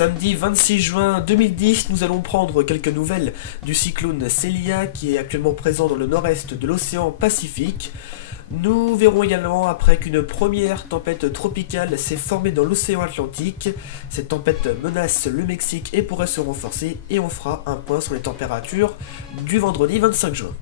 Samedi 26 juin 2010, nous allons prendre quelques nouvelles du cyclone Celia qui est actuellement présent dans le nord-est de l'océan Pacifique. Nous verrons également après qu'une première tempête tropicale s'est formée dans l'océan Atlantique. Cette tempête menace le Mexique et pourrait se renforcer, et on fera un point sur les températures du vendredi 25 juin.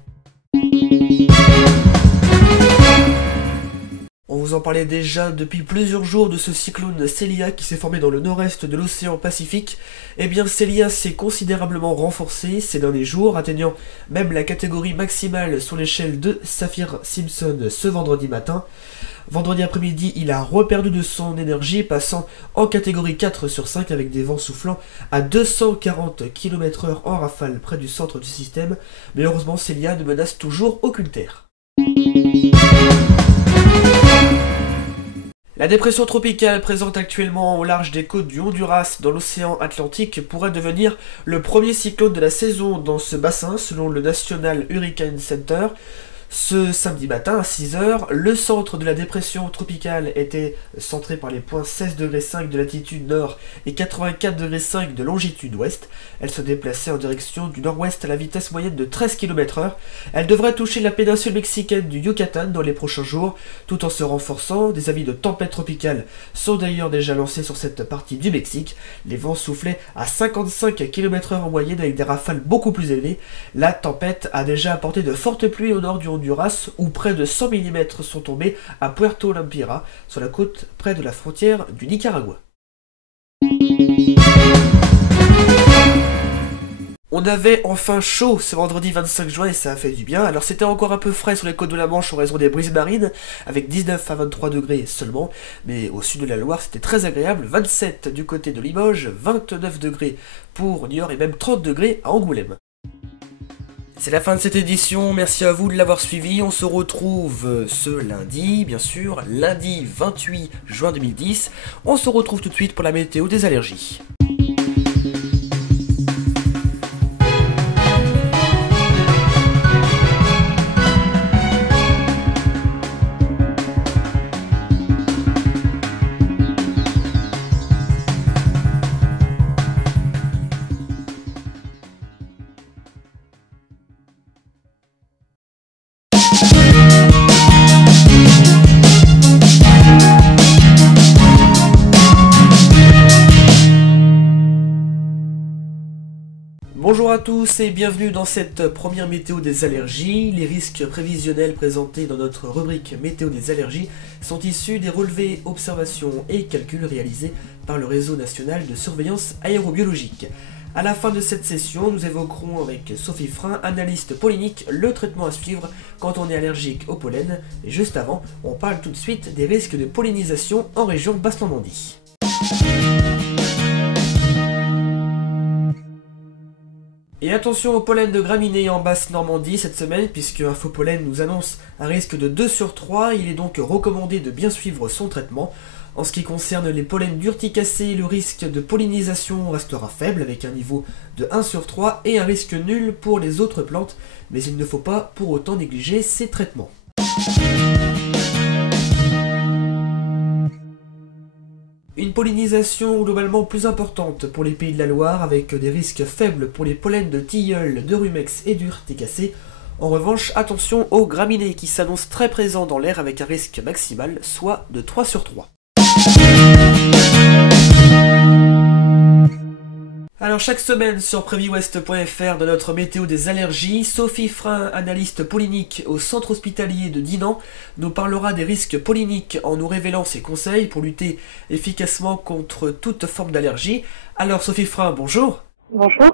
On vous en parlait déjà depuis plusieurs jours de ce cyclone Celia qui s'est formé dans le nord-est de l'océan Pacifique. Eh bien, Celia s'est considérablement renforcé ces derniers jours, atteignant même la catégorie maximale sur l'échelle de Saffir-Simpson ce vendredi matin. Vendredi après-midi, il a reperdu de son énergie, passant en catégorie 4 sur 5 avec des vents soufflant à 240 km/h en rafale près du centre du système. Mais heureusement, Celia ne menace toujours aucune terre. La dépression tropicale présente actuellement au large des côtes du Honduras dans l'océan Atlantique pourrait devenir le premier cyclone de la saison dans ce bassin selon le National Hurricane Center. Ce samedi matin à 6h, le centre de la dépression tropicale était centré par les points 16,5 de latitude nord et 84,5 de longitude ouest. Elle se déplaçait en direction du nord-ouest à la vitesse moyenne de 13 km/h. Elle devrait toucher la péninsule mexicaine du Yucatan dans les prochains jours, tout en se renforçant. Des avis de tempête tropicale sont d'ailleurs déjà lancés sur cette partie du Mexique. Les vents soufflaient à 55 km/h en moyenne avec des rafales beaucoup plus élevées. La tempête a déjà apporté de fortes pluies au nord du Honduras, où près de 100 mm sont tombés à Puerto Lempira, sur la côte près de la frontière du Nicaragua. On avait enfin chaud ce vendredi 25 juin et ça a fait du bien. Alors c'était encore un peu frais sur les côtes de la Manche en raison des brises marines, avec 19 à 23 degrés seulement, mais au sud de la Loire c'était très agréable, 27 du côté de Limoges, 29 degrés pour Niort et même 30 degrés à Angoulême. C'est la fin de cette édition, merci à vous de l'avoir suivi, on se retrouve ce lundi, bien sûr, lundi 28 juin 2010, on se retrouve tout de suite pour la météo des allergies. Bonjour à tous et bienvenue dans cette première météo des allergies. Les risques prévisionnels présentés dans notre rubrique météo des allergies sont issus des relevés, observations et calculs réalisés par le réseau national de surveillance aérobiologique. À la fin de cette session, nous évoquerons avec Sophie Frein, analyste pollinique, le traitement à suivre quand on est allergique au pollen. Et juste avant, on parle tout de suite des risques de pollinisation en région Basse-Normandie. Et attention au pollen de graminées en Basse-Normandie cette semaine, puisque Infopollen nous annonce un risque de 2 sur 3, il est donc recommandé de bien suivre son traitement. En ce qui concerne les pollens d'urticacées, le risque de pollinisation restera faible avec un niveau de 1 sur 3 et un risque nul pour les autres plantes, mais il ne faut pas pour autant négliger ces traitements. Une pollinisation globalement plus importante pour les pays de la Loire, avec des risques faibles pour les pollens de tilleul, de rumex et d'urticacées. En revanche, attention aux graminées qui s'annoncent très présents dans l'air avec un risque maximal, soit de 3 sur 3. Alors chaque semaine sur préviwest.fr de notre météo des allergies, Sophie Frein, analyste pollinique au centre hospitalier de Dinan, nous parlera des risques polliniques en nous révélant ses conseils pour lutter efficacement contre toute forme d'allergie. Alors Sophie Frein, bonjour. Bonjour.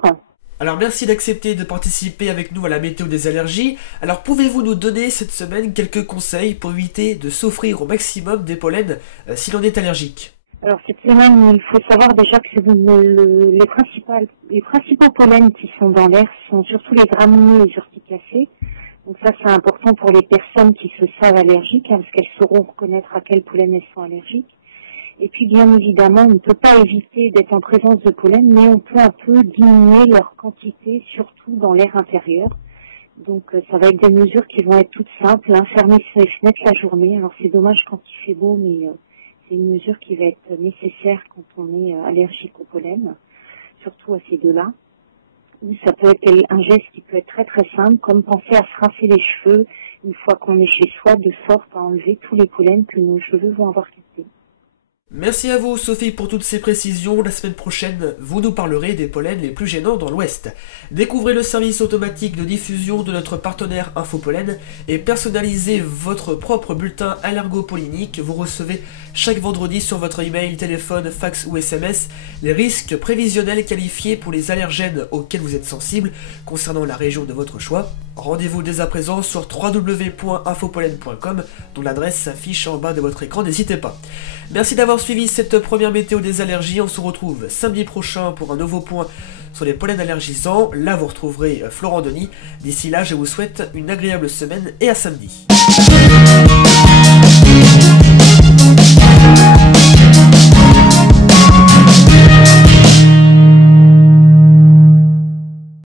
Alors merci d'accepter de participer avec nous à la météo des allergies. Alors pouvez-vous nous donner cette semaine quelques conseils pour éviter de souffrir au maximum des pollens si l'on est allergique ? Alors cette semaine, il faut savoir déjà que les principaux pollens qui sont dans l'air sont surtout les graminées et les urticacées. Donc ça c'est important pour les personnes qui se savent allergiques, parce qu'elles sauront reconnaître à quel pollen elles sont allergiques. Et puis bien évidemment, on ne peut pas éviter d'être en présence de pollen, mais on peut un peu diminuer leur quantité, surtout dans l'air intérieur. Donc ça va être des mesures qui vont être toutes simples, fermer ses fenêtres la journée. Alors c'est dommage quand il fait beau, mais c'est c'est une mesure qui va être nécessaire quand on est allergique au pollen, surtout à ces deux-là. Ou ça peut être un geste qui peut être très très simple, comme penser à se rincer les cheveux une fois qu'on est chez soi, de sorte à enlever tous les pollens que nos cheveux vont avoir captés. Merci à vous Sophie pour toutes ces précisions. La semaine prochaine, vous nous parlerez des pollens les plus gênants dans l'Ouest. Découvrez le service automatique de diffusion de notre partenaire Infopollen et personnalisez votre propre bulletin allergopollinique. Vous recevez chaque vendredi sur votre email, téléphone, fax ou SMS les risques prévisionnels qualifiés pour les allergènes auxquels vous êtes sensible concernant la région de votre choix. Rendez-vous dès à présent sur www.infopollen.com dont l'adresse s'affiche en bas de votre écran, n'hésitez pas. Merci d'avoir suivi cette première météo des allergies, on se retrouve samedi prochain pour un nouveau point sur les pollens allergisants. Là vous retrouverez Florent Denis. D'ici là je vous souhaite une agréable semaine et à samedi.